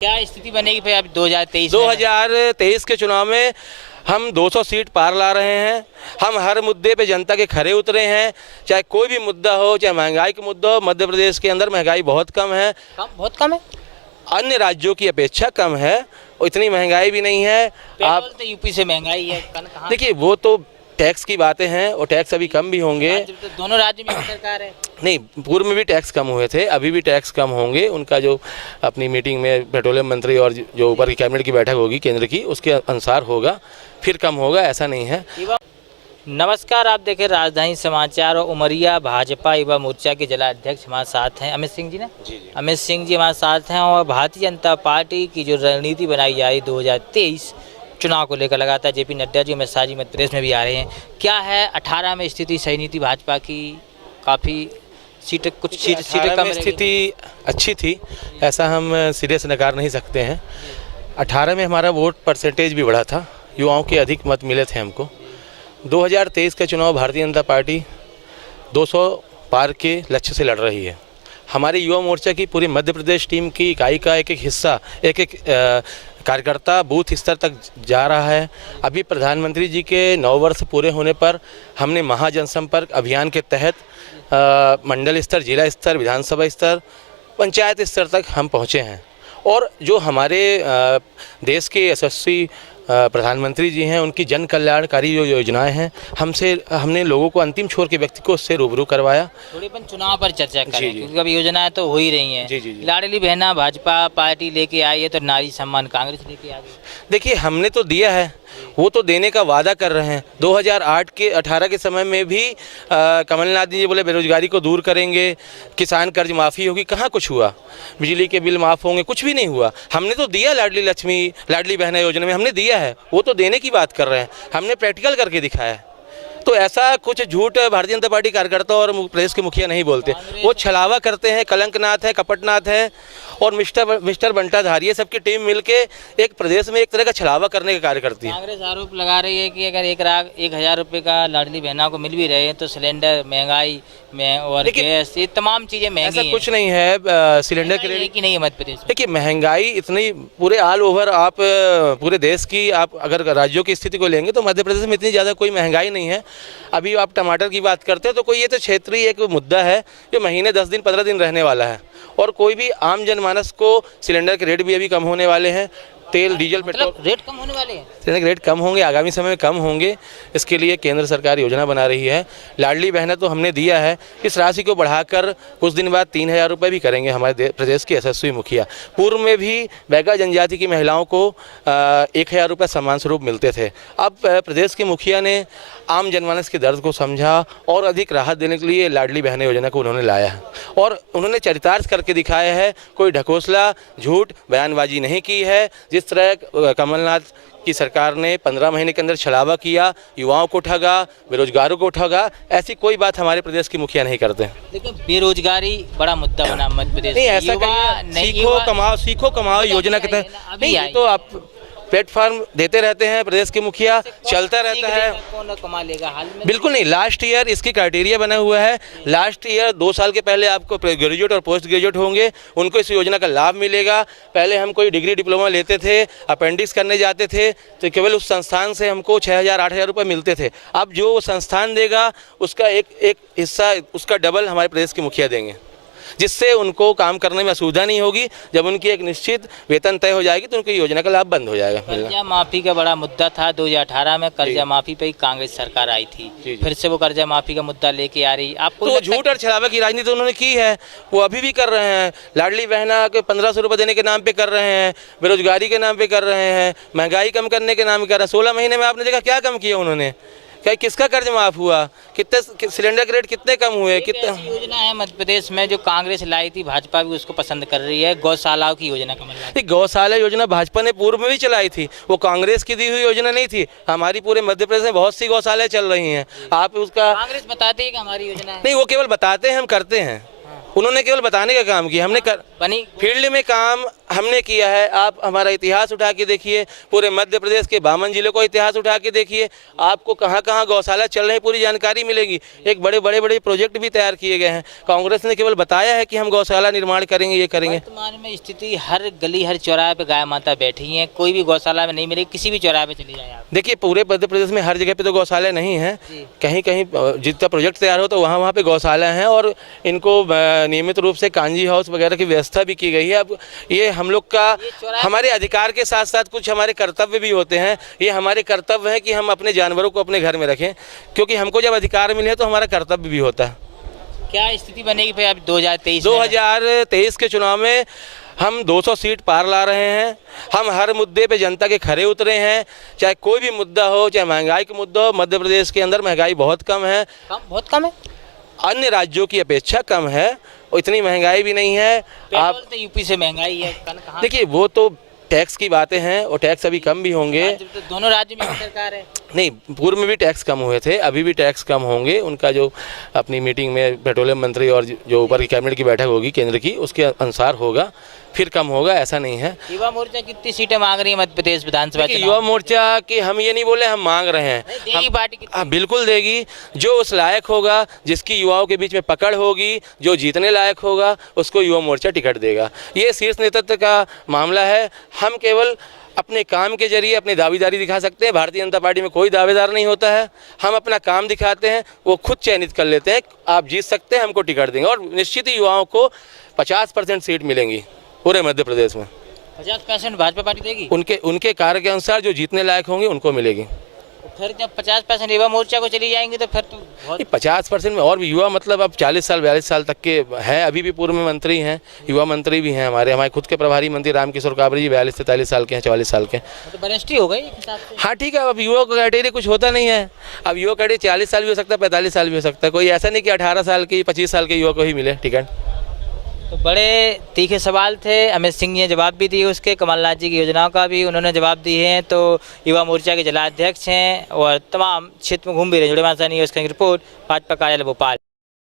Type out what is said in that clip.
क्या स्थिति बनेगी फिर अब 2023 2023 के चुनाव में हम 200 सीट पार ला रहे हैं। हम हर मुद्दे पे जनता के खरे उतरे हैं, चाहे कोई भी मुद्दा हो, चाहे महंगाई का मुद्दा हो। मध्य प्रदेश के अंदर महंगाई बहुत कम है, बहुत कम है, अन्य राज्यों की अपेक्षा कम है, और इतनी महंगाई भी नहीं है। आप तो यूपी से महंगाई है, देखिए वो तो टैक्स की बातें हैं, और टैक्स अभी कम भी होंगे। तो दोनों राज्यों में सरकार है। नहीं, पूर्व में भी टैक्स कम हुए थे, अभी भी टैक्स कम होंगे। उनका जो अपनी मीटिंग में पेट्रोलियम मंत्री और जो ऊपर की कैबिनेट की बैठक होगी केंद्र की, उसके अनुसार होगा, फिर कम होगा, ऐसा नहीं है। नमस्कार, आप देखें राजधानी समाचार। और उमरिया भाजपा युवा मोर्चा के जिला अध्यक्ष हमारे साथ हैं अमित सिंह जी ने। जी। अमित सिंह जी हमारे साथ हैं। और भारतीय जनता पार्टी की जो रणनीति बनाई जा रही 2023 चुनाव को लेकर, लगातार जेपी नड्डा जी, अमित शाह जी मध्य प्रदेश में भी आ रहे हैं। क्या है 18 में स्थिति, सही नीति भाजपा की? काफ़ी सीटें, कुछ सीटें कम, स्थिति अच्छी थी, ऐसा हम सिरे से नकार नहीं सकते हैं। 18 में हमारा वोट परसेंटेज भी बढ़ा था, युवाओं के अधिक मत मिले थे हमको। 2023 का चुनाव भारतीय जनता पार्टी 200 पार के लक्ष्य से लड़ रही है। हमारी युवा मोर्चा की पूरी मध्य प्रदेश टीम की इकाई का एक एक हिस्सा, एक एक कार्यकर्ता बूथ स्तर तक जा रहा है। अभी प्रधानमंत्री जी के 9 वर्ष पूरे होने पर हमने महाजनसंपर्क अभियान के तहत मंडल स्तर, जिला स्तर, विधानसभा स्तर, पंचायत स्तर तक हम पहुँचे हैं। और जो हमारे देश के यशस्वी प्रधानमंत्री जी हैं, उनकी जन कल्याणकारी जो योजनाएं हैं, हमने लोगों को, अंतिम छोर के व्यक्ति को उससे रूबरू करवाया। थोड़ी अपन चुनाव पर चर्चा करें, क्योंकि अभी योजनाएं तो हो ही रही हैं। जी। लाडली बहना भाजपा पार्टी लेके आई है, तो नारी सम्मान कांग्रेस लेके आ गई। देखिए, हमने तो दिया है, वो तो देने का वादा कर रहे हैं। 2008 के 18 के समय में भी कमलनाथ जी बोले बेरोजगारी को दूर करेंगे, किसान कर्ज माफ़ी होगी, कहाँ कुछ हुआ? बिजली के बिल माफ़ होंगे, कुछ भी नहीं हुआ। हमने तो दिया, लाडली बहना योजना में हमने दिया है, वो तो देने की बात कर रहे हैं, हमने प्रैक्टिकल करके दिखाया है। तो ऐसा कुछ झूठ भारतीय जनता पार्टी कार्यकर्ता और प्रदेश के मुखिया नहीं बोलते, वो छलावा करते हैं। कलंकनाथ है, कपटनाथ है, और मिस्टर बंटाधारी, सबकी टीम मिलके एक प्रदेश में एक तरह का छलावा करने का कार्य करती है। कांग्रेस आरोप लगा रही है कि अगर 1,00,000 रुपये का लाडली बहना को मिल भी रहे हैं, तो सिलेंडर महंगाई में और गैस, ये तमाम चीज़ें महंगी हैं। ऐसा कुछ नहीं है, सिलेंडर के रेट की नहीं है मध्य प्रदेश। देखिए, महंगाई इतनी पूरे ऑल ओवर, आप पूरे देश की, आप अगर राज्यों की स्थिति को लेंगे तो मध्य प्रदेश में इतनी ज़्यादा कोई महंगाई नहीं है। अभी आप टमाटर की बात करते हो तो कोई, ये तो क्षेत्रीय एक मुद्दा है जो महीने 10 दिन 15 दिन रहने वाला है। और कोई भी आम जनमानस को सिलेंडर के रेट भी अभी कम होने वाले हैं। तेल, डीजल, पेट्रोल रेट कम होने वाले हैं, सिलेंडर के रेट कम होंगे, आगामी समय में कम होंगे। इसके लिए केंद्र सरकार योजना बना रही है। लाडली बहना तो हमने दिया है, इस राशि को बढ़ाकर कुछ दिन बाद 3,000 रुपये भी करेंगे हमारे प्रदेश के यशस्वी मुखिया। पूर्व में भी बैगा जनजाति की महिलाओं को 1,000 रुपये सम्मान स्वरूप मिलते थे। अब प्रदेश के मुखिया ने आम जनमानस के दर्द को समझा और अधिक राहत देने के लिए लाडली बहना योजना को उन्होंने लाया है, और उन्होंने चरितार्थ करके दिखाया है। कोई ढकोसला, झूठ, बयानबाजी नहीं की है। जिस तरह कमलनाथ की सरकार ने 15 महीने के अंदर छलावा किया, युवाओं को ठगा, बेरोजगारों को ठगा, ऐसी कोई बात हमारे प्रदेश की मुखिया नहीं करते। लेकिन बेरोजगारी बड़ा मुद्दा बना मध्य प्रदेश। नहीं, ऐसा सीखो कमाओ योजना के तहत नहीं, तो आप प्लेटफॉर्म देते रहते हैं प्रदेश के मुखिया, चलता रहता है। कौन कमा लेगा हाल में? बिल्कुल नहीं, लास्ट ईयर इसकी क्राइटेरिया बना हुआ है। लास्ट ईयर 2 साल के पहले आपको ग्रेजुएट और पोस्ट ग्रेजुएट होंगे, उनको इस योजना का लाभ मिलेगा। पहले हम कोई डिग्री डिप्लोमा लेते थे, अपेंडिक्स करने जाते थे, तो केवल उस संस्थान से हमको 6,000 8,000 रुपये मिलते थे। अब जो वो संस्थान देगा उसका एक हिस्सा, उसका डबल हमारे प्रदेश के मुखिया देंगे, जिससे उनको काम करने में असुविधा नहीं होगी। जब उनकी एक निश्चित वेतन तय हो जाएगी तो उनकी योजना का लाभ बंद हो जाएगा। कर्जा माफी का बड़ा मुद्दा था 2018 में, कर्जा माफी पे ही कांग्रेस सरकार आई थी। फिर से वो कर्जा माफी का मुद्दा लेके आ रही। आपको तो झूठ और छलावा की राजनीति उन्होंने की है, वो अभी भी कर रहे हैं। लाडली बहना के 1,500 रुपये देने के नाम पे कर रहे हैं, बेरोजगारी के नाम पे कर रहे हैं, महंगाई कम करने के नाम पे कर रहे हैं। 16 महीने में आपने देखा क्या कम किया उन्होंने? क्या किसका कर्ज माफ हुआ? कितने सिलेंडर के रेट कितने कम हुए? कितने योजना है मध्य प्रदेश में जो कांग्रेस लाई थी, भाजपा भी उसको पसंद कर रही है, गौशालाओं की योजना। कमलनाथ, गौशाला योजना भाजपा ने पूर्व में भी चलाई थी, वो कांग्रेस की दी हुई योजना नहीं थी। हमारी पूरे मध्य प्रदेश में बहुत सी गौशालाएं चल रही हैं। आप उसका कांग्रेस बताते हैं कि हमारी योजना है। नहीं, वो केवल बताते हैं, हम करते हैं। उन्होंने केवल बताने का काम किया, हमने बनी फील्ड में काम हमने किया है। आप हमारा इतिहास उठा के देखिए, पूरे मध्य प्रदेश के 52 जिले को इतिहास उठा के देखिए, आपको कहाँ कहाँ गौशाला चल रही है पूरी जानकारी मिलेगी। एक बड़े प्रोजेक्ट भी तैयार किए गए हैं। कांग्रेस ने केवल बताया है कि हम गौशाला निर्माण करेंगे, ये करेंगे। वर्तमान में स्थिति हर गली हर चौराहे पे गाय माता बैठी हैं, कोई भी गौशाला में नहीं मिलेगी, किसी भी चौराहे पे चली जाए आप। देखिए पूरे मध्य प्रदेश में हर जगह पे तो गौशाला नहीं है, कहीं कहीं जितना प्रोजेक्ट तैयार हो तो वहाँ पे गौशाला हैं और इनको नियमित रूप से कांजी हाउस वगैरह की व्यवस्था भी की गई है। अब ये हम लोग का हमारे अधिकार के साथ साथ कुछ हमारे कर्तव्य भी होते हैं। ये हमारे कर्तव्य है कि हम अपने जानवरों को अपने घर में रखें, क्योंकि हमको जब अधिकार मिले तो हमारा कर्तव्य भी होता है। क्या स्थिति बनेगी फिर अब 2023 के चुनाव में हम 200 सीट पार ला रहे हैं। हम हर मुद्दे पे जनता के खरे उतरे हैं, चाहे कोई भी मुद्दा हो, चाहे महंगाई का मुद्दा हो। मध्य प्रदेश के अंदर महंगाई बहुत कम है, बहुत कम है, अन्य राज्यों की अपेक्षा कम है, और इतनी महंगाई भी नहीं है। आप तो यूपी से महंगाई है, देखिए वो तो टैक्स की बातें हैं, और टैक्स अभी कम भी होंगे। तो दोनों राज्य में सरकार है। नहीं, पूर्व में भी टैक्स कम हुए थे, अभी भी टैक्स कम होंगे। उनका जो अपनी मीटिंग में पेट्रोलियम मंत्री और जो ऊपर की कैबिनेट की बैठक होगी केंद्र की, उसके अनुसार होगा, फिर कम होगा, ऐसा नहीं है। युवा मोर्चा कितनी सीटें मांग रही है मध्य प्रदेश विधानसभा चुनाव? युवा मोर्चा की हम ये नहीं बोले हम मांग रहे हैं, देगी पार्टी कितनी? बिल्कुल देगी। जो उस लायक होगा, जिसकी युवाओं के बीच में पकड़ होगी, जो जीतने लायक होगा, उसको युवा मोर्चा टिकट देगा। ये शीर्ष नेतृत्व का मामला है। हम केवल अपने काम के जरिए अपनी दावेदारी दिखा सकते हैं। भारतीय जनता पार्टी में कोई दावेदार नहीं होता है, हम अपना काम दिखाते हैं, वो खुद चयनित कर लेते हैं। आप जीत सकते हैं, हमको टिकट देंगे, और निश्चित ही युवाओं को 50% सीट मिलेंगी पूरे मध्य प्रदेश में। 50% भाजपा पार्टी देगी? उनके कार्य के अनुसार जो जीतने लायक होंगे उनको मिलेगी। फिर जब 50% युवा मोर्चा को चली जाएंगे तो फिर तो बहुत 50% में और भी युवा, मतलब अब 40 साल 42 साल तक के हैं, अभी भी पूर्व में मंत्री हैं, युवा मंत्री भी हैं। हमारे खुद के प्रभारी मंत्री रामकिशोर काबरे जी 42 से 43 साल के हैं, 44 साल के। तो बनेस्टी हो गई हिसाब से। हाँ ठीक है, अब युवा का क्राइटेरिया कुछ होता नहीं है। अब युवा क्राइटेरिया 40 साल भी हो सकता है, 45 साल भी हो सकता है। कोई ऐसा नहीं कि 18 साल की 25 साल के युवा को ही मिले टिकट। तो बड़े तीखे सवाल थे, अमित सिंह ने जवाब भी दिए उसके, कमलनाथ जी की योजनाओं का भी उन्होंने जवाब दिए हैं। तो युवा मोर्चा के जिलाध्यक्ष हैं और तमाम क्षेत्र में घूम भी रहे। जुड़े मानसानी उसका रिपोर्ट, भाजपा कार्यालय भोपाल।